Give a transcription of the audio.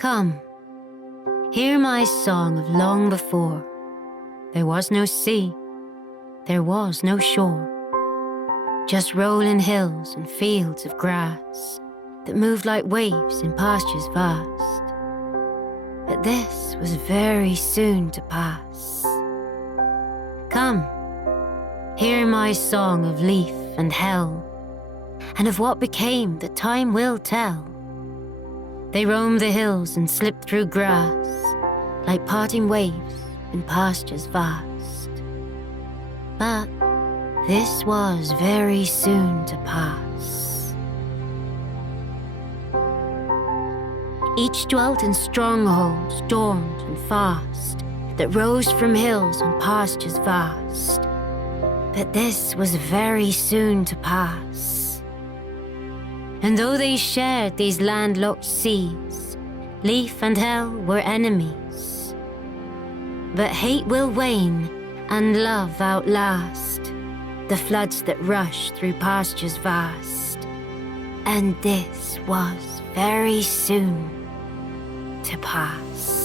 Come, hear my song of long before. There was no sea, there was no shore, just rolling hills and fields of grass that moved like waves in pastures vast. But this was very soon to pass. Come, hear my song of Lief and hell, and of what became that time will tell. They roamed the hills and slipped through grass like parting waves in pastures vast. But this was very soon to pass. Each dwelt in strongholds dormed and fast that rose from hills and pastures vast. But this was very soon to pass. And though they shared these landlocked seas, Lief and hell were enemies. But hate will wane and love outlast the floods that rush through pastures vast. And this was very soon to pass.